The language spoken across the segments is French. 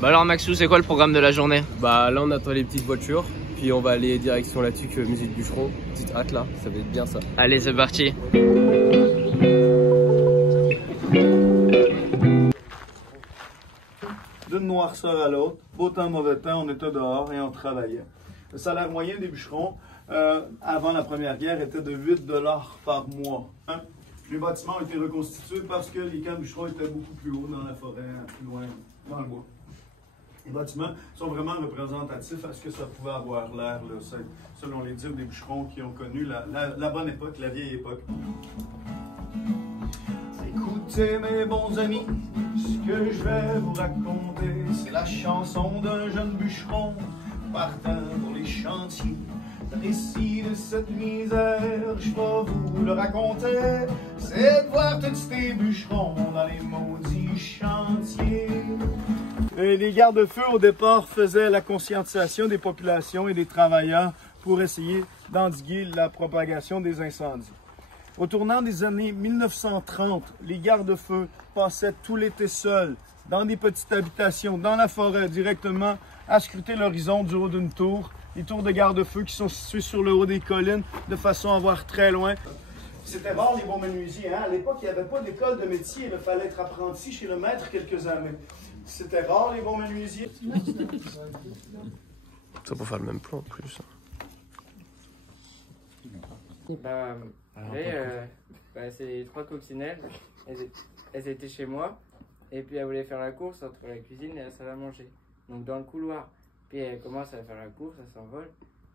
Bah alors Maxou, c'est quoi le programme de la journée? Bah là on attend les petites voitures, puis on va aller direction la tuque musée du bûcheron. Petite hâte là, ça va être bien ça. Allez, c'est parti. D'une noirceur à l'autre, beau temps, mauvais temps, on était dehors et on travaillait. Le salaire moyen des bûcherons, avant la Première Guerre, était de 8 $ par mois. Les bâtiments ont été reconstitués parce que les camps de bûcherons étaient beaucoup plus hauts dans la forêt, plus loin dans le bois. Les bâtiments sont vraiment représentatifs à ce que ça pouvait avoir l'air, selon les dires des bûcherons qui ont connu la bonne époque, la vieille époque. Écoutez mes bons amis, ce que je vais vous raconter, c'est la chanson d'un jeune bûcheron partant pour les chantiers. Le récit de cette misère, je vais vous le raconter, c'est de voir tous ces bûcherons dans les maudits chantiers. Les garde-feux au départ faisaient la conscientisation des populations et des travailleurs pour essayer d'endiguer la propagation des incendies. Au tournant des années 1930, les garde-feux passaient tout l'été seuls, dans des petites habitations, dans la forêt, directement à scruter l'horizon du haut d'une tour. Les tours de garde-feu qui sont situées sur le haut des collines, de façon à voir très loin. C'était rare les bons menuisiers. À l'époque, il n'y avait pas d'école de métier. Il fallait être apprenti chez le maître quelques années. C'était rare les bons menuisiers. Ça pour faire le même plan en plus. C'est les 3 coccinelles, elles étaient chez moi, et puis elles voulaient faire la course entre la cuisine et la salle à manger, donc dans le couloir. Puis elles commencent à faire la course, elles s'envolent,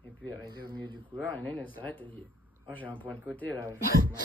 et puis arrivée au milieu du couloir, il y en a une, elle s'arrête, elle dit « Oh, j'ai un point de côté là, je vais avec ma... »